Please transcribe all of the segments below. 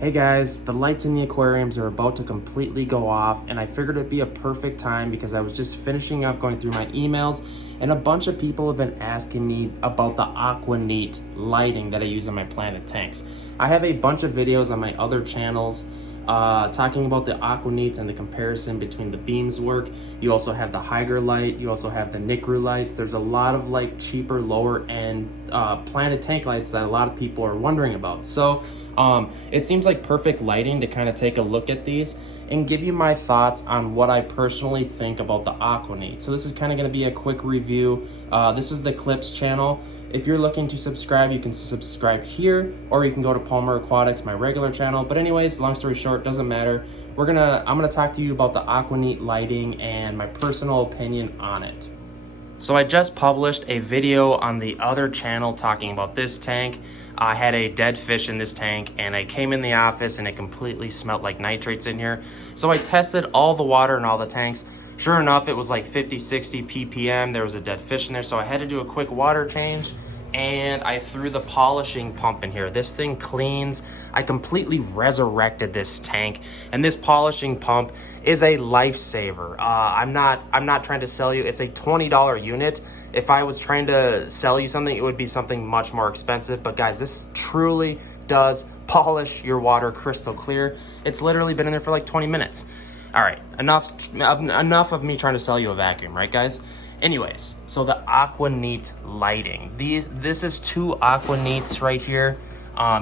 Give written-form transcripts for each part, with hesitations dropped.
Hey guys, the lights in the aquariums are about to completely go off, and I figured it'd be a perfect time because I was just finishing up going through my emails, and a bunch of people have been asking me about the Aquaneat lighting that I use in my planted tanks. I have a bunch of videos on my other channels talking about the Aquaneats and the comparison between the beams work. You also have the Hygger light, you also have the Nicru lights. There's a lot of like cheaper, lower end planted tank lights that a lot of people are wondering about. So it seems like perfect lighting to kind of take a look at these and give you my thoughts on what I personally think about the Aquaneat. So this is kind of going to be a quick review. This is the Clips channel. If you're looking to subscribe, you can subscribe here, or you can go to Palmer Aquatics, my regular channel. But anyways, long story short, doesn't matter. I'm gonna talk to you about the Aquaneat lighting and my personal opinion on it. So I just published a video on the other channel talking about this tank. I had a dead fish in this tank and I came in the office and it completely smelled like nitrates in here. So I tested all the water in all the tanks. Sure enough, it was like 50, 60 ppm. There was a dead fish in there. So I had to do a quick water change and I threw the polishing pump in here. This thing cleans. I completely resurrected this tank, and this polishing pump is a lifesaver. I'm not trying to sell you. It's a $20 unit. If I was trying to sell you something, it would be something much more expensive. But guys, this truly does polish your water crystal clear. It's literally been in there for like 20 minutes. All right, enough of me trying to sell you a vacuum, right guys? Anyways, so the Aquaneat lighting. This is two Aquaneats right here.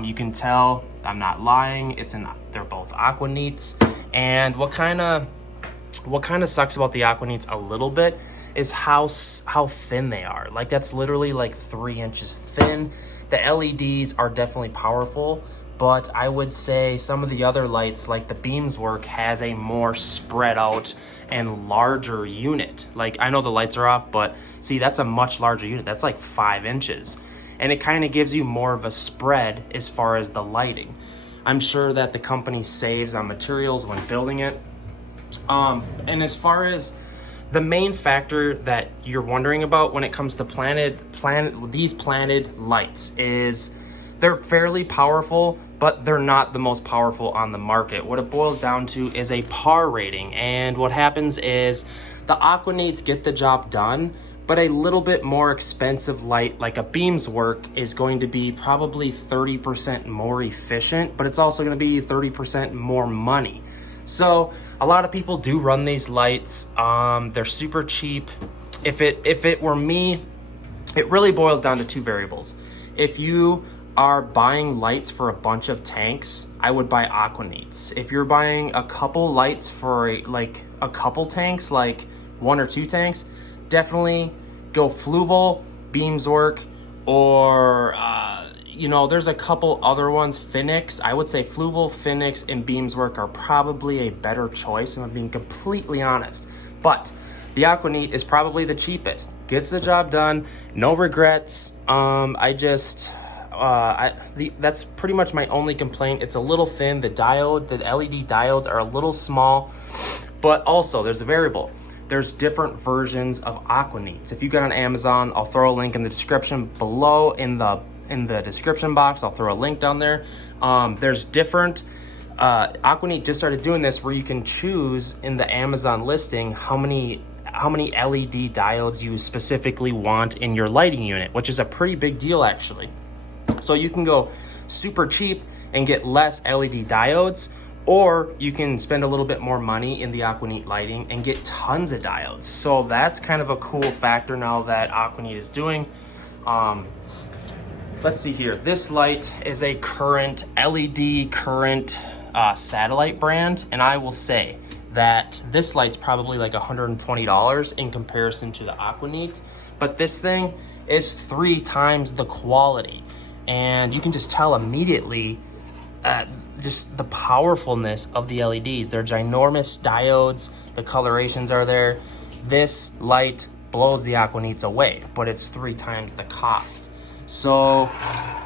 You can tell I'm not lying. They're both Aquaneats. And what kind of sucks about the Aquaneats a little bit is how thin they are. Like that's literally like 3 inches thin. The LEDs are definitely powerful, but I would say some of the other lights, like the beams work, has a more spread out and larger unit. Like I know the lights are off, but see, that's a much larger unit. That's like 5 inches. And it kind of gives you more of a spread as far as the lighting. I'm sure that the company saves on materials when building it. And as far as the main factor that you're wondering about when it comes to these planted lights is they're fairly powerful, but they're not the most powerful on the market. What it boils down to is a par rating. And what happens is the Aquaneats get the job done, but a little bit more expensive light like a beams work is going to be probably 30% more efficient, but it's also going to be 30% more money. So a lot of people do run these lights. They're super cheap. If it were me, it really boils down to two variables. If you are buying lights for a bunch of tanks, I would buy Aquaneats. If you're buying a couple lights for like a couple tanks, like 1 or 2 tanks, definitely go fruitful, beams work, or there's a couple other ones. Phoenix, I would say fruitful, Phoenix, and beams work are probably a better choice, and I'm being completely honest. But the Aquaneat is probably the cheapest, gets the job done, no regrets. That's pretty much my only complaint. It's a little thin. The LED diodes are a little small, but also there's a variable. There's different versions of Aquaneats. If you get on Amazon, I'll throw a link in the description below in the description box. I'll throw a link down there. There's different, Aquaneat just started doing this where you can choose in the Amazon listing how many LED diodes you specifically want in your lighting unit, which is a pretty big deal actually. So you can go super cheap and get less LED diodes, or you can spend a little bit more money in the Aquaneat lighting and get tons of diodes. So that's kind of a cool factor now that Aquaneat is doing. Let's see here. This light is a current LED satellite brand, and I will say that this light's probably like $120 in comparison to the Aquaneat, but this thing is 3 times the quality. And you can just tell immediately just the powerfulness of the LEDs. They're ginormous diodes. The colorations are there. This light blows the Aquaneats away, but it's 3 times the cost. So,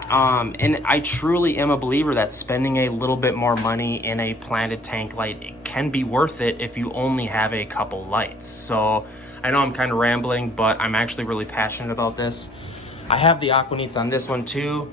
and I truly am a believer that spending a little bit more money in a planted tank light can be worth it if you only have a couple lights. So I know I'm kind of rambling, but I'm actually really passionate about this. I have the Aquaneats on this one too.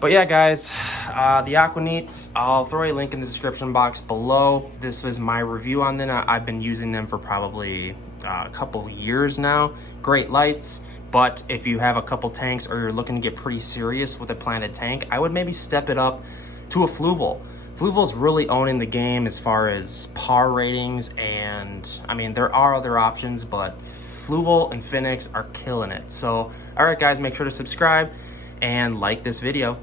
But yeah, guys, the Aquaneats, I'll throw a link in the description box below. This was my review on them. I've been using them for probably a couple years now. Great lights, but if you have a couple tanks or you're looking to get pretty serious with a planted tank, I would maybe step it up to a Fruitful. Fruitful's really owning the game as far as par ratings, and I mean, there are other options, but Fruitful and Phoenix are killing it. So, all right, guys, make sure to subscribe and like this video.